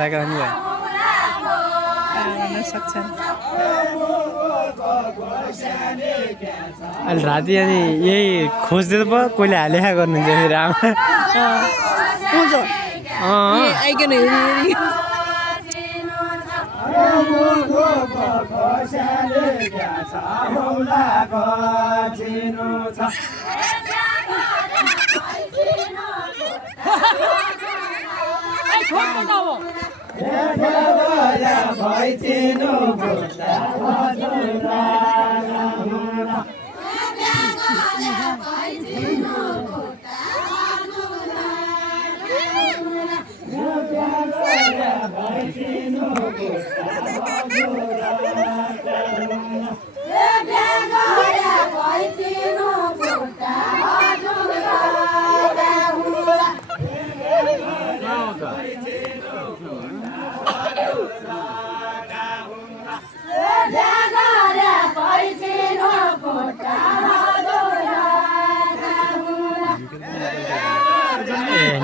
लाग्ने भन्न सक्छन्। अहिले राति अनि यही खोज्दै पो कोहीले हालेखा गर्नुहुन्छ फेरि आमा आइकन हेरी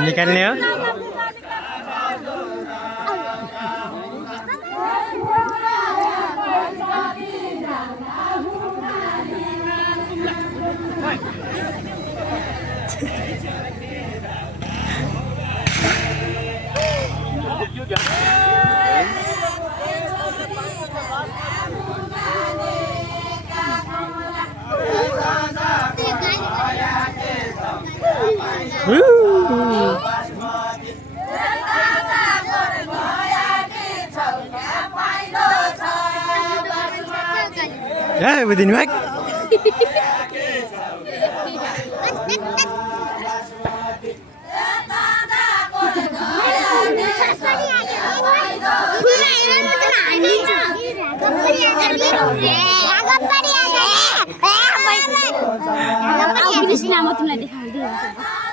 निकाल्ने हो बुझिनु भाइ कृष्ण म तिमीलाई देखाउँदै